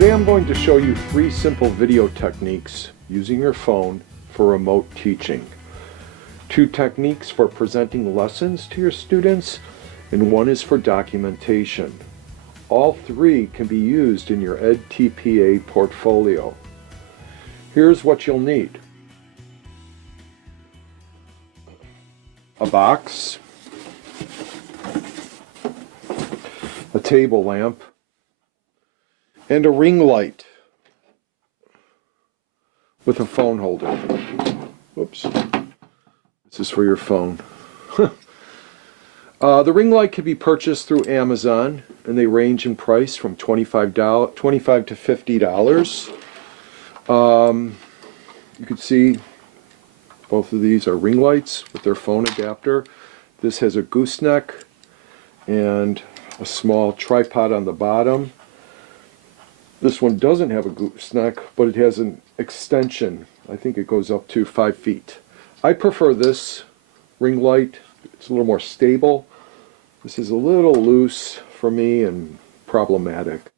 Today I'm going to show you 3 simple video techniques using your phone for remote teaching. 2 techniques for presenting lessons to your students, and 1 is for documentation. All 3 can be used in your EdTPA portfolio. Here's what you'll need. A box, a table lamp, and a ring light with a phone holder. Whoops. This is for your phone. The ring light can be purchased through Amazon, and they range in price from $25 to $50. You can see both of these are ring lights with their phone adapter. This has a gooseneck and a small tripod on the bottom. This one doesn't have a gooseneck, but it has an extension. I think it goes up to 5 feet. I prefer this ring light. It's a little more stable. This is a little loose for me and problematic.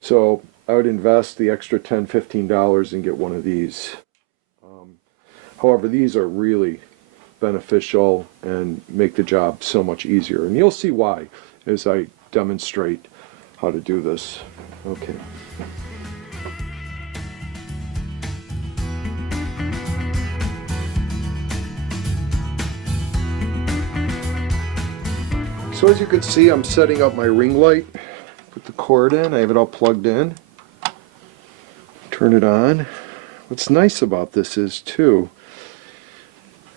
So I would invest the extra $10, $15 and get one of these. However, these are really beneficial and make the job so much easier. And you'll see why as I demonstrate how to do this. Okay. So as you can see, I'm setting up my ring light. Put the cord in, I have it all plugged in. Turn it on. What's nice about this is too,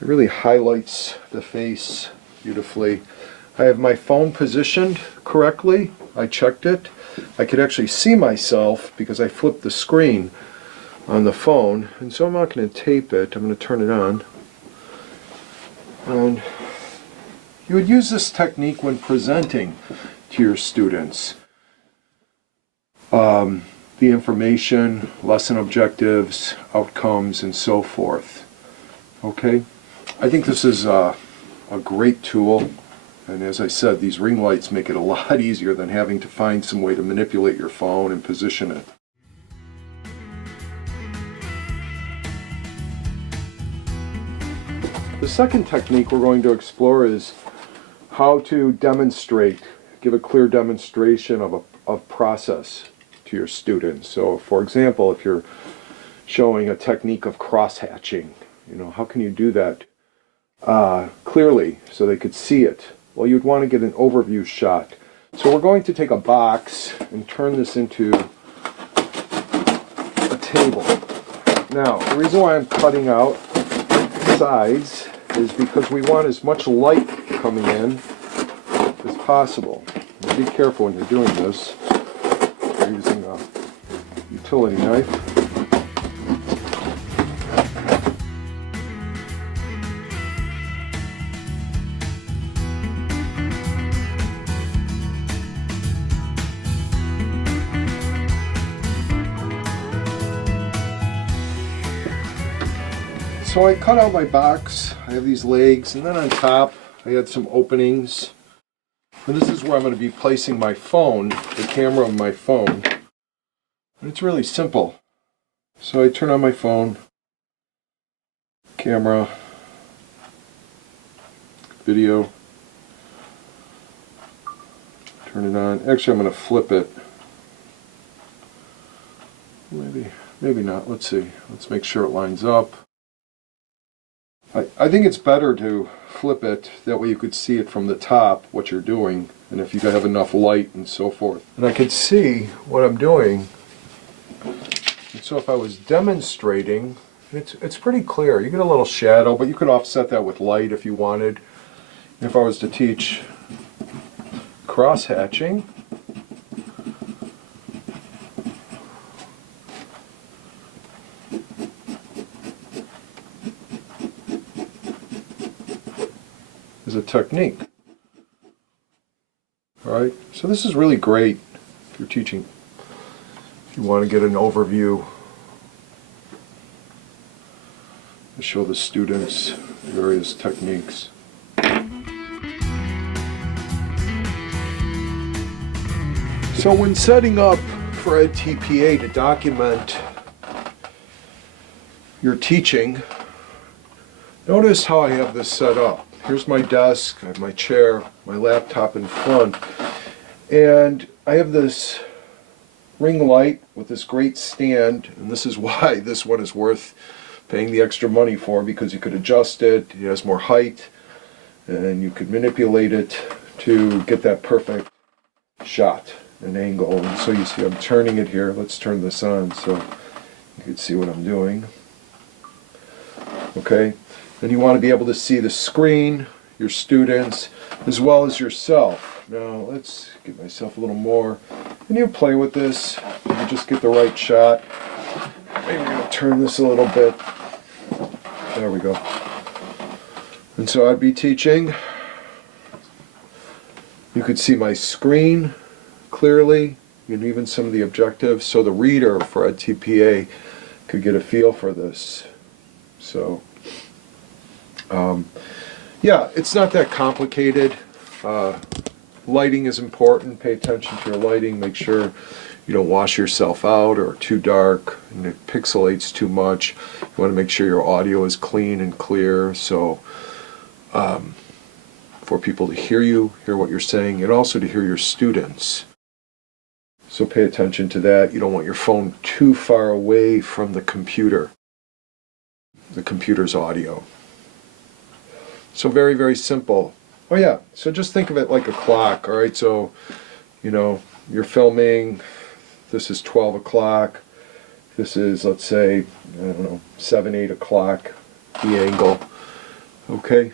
it really highlights the face beautifully. I have my phone positioned correctly. I checked it. I could actually see myself because I flipped the screen on the phone, and so I'm not going to tape it. I'm going to turn it on. And you would use this technique when presenting to your students the information, lesson objectives, outcomes, and so forth. Okay? I think this is a great tool. And as I said, these ring lights make it a lot easier than having to find some way to manipulate your phone and position it. The second technique we're going to explore is how to demonstrate, give a clear demonstration of a process to your students. So for example, if you're showing a technique of cross-hatching, how can you do that clearly so they could see it? Well, you'd want to get an overview shot. So we're going to take a box and turn this into a table. Now, the reason why I'm cutting out sides is because we want as much light coming in as possible. Now, be careful when you're doing this. You're using a utility knife. So I cut out my box. I have these legs, and then on top I had some openings. And this is where I'm going to be placing my phone, the camera of my phone. And it's really simple. So I turn on my phone, camera, video, turn it on. Actually, I'm going to flip it. Maybe not. Let's see. Let's make sure it lines up. I think it's better to flip it, that way you could see it from the top, what you're doing, and if you have enough light and so forth. And I could see what I'm doing. And so if I was demonstrating, it's pretty clear. You get a little shadow, but you could offset that with light if you wanted. If I was to teach cross-hatching, is a technique. Alright, so this is really great if you're teaching, if you want to get an overview to show the students various techniques. So when setting up for EdTPA to document your teaching, notice how I have this set up. Here's my desk, I have my chair, my laptop in front, and I have this ring light with this great stand, and this is why this one is worth paying the extra money for, because you could adjust it, it has more height, and you could manipulate it to get that perfect shot and angle. And so you see I'm turning it here. Let's turn this on so you can see what I'm doing. Okay, then you want to be able to see the screen, your students, as well as yourself. Now let's give myself a little more. And you play with this, you just get the right shot. Maybe we're going to turn this a little bit. There we go. And so I'd be teaching. You could see my screen clearly, and even some of the objectives, so the reader for EdTPA could get a feel for this. So, yeah, it's not that complicated. Lighting is important. Pay attention to your lighting. Make sure you don't wash yourself out or too dark and it pixelates too much. You want to make sure your audio is clean and clear, so for people to hear you, hear what you're saying, and also to hear your students. So pay attention to that. You don't want your phone too far away from the computer's audio. So very, very simple. Oh yeah, so just think of it like a clock, all right? So, you know, you're filming, this is 12 o'clock, this is, let's say, I don't know, 7, 8 o'clock, the angle, okay?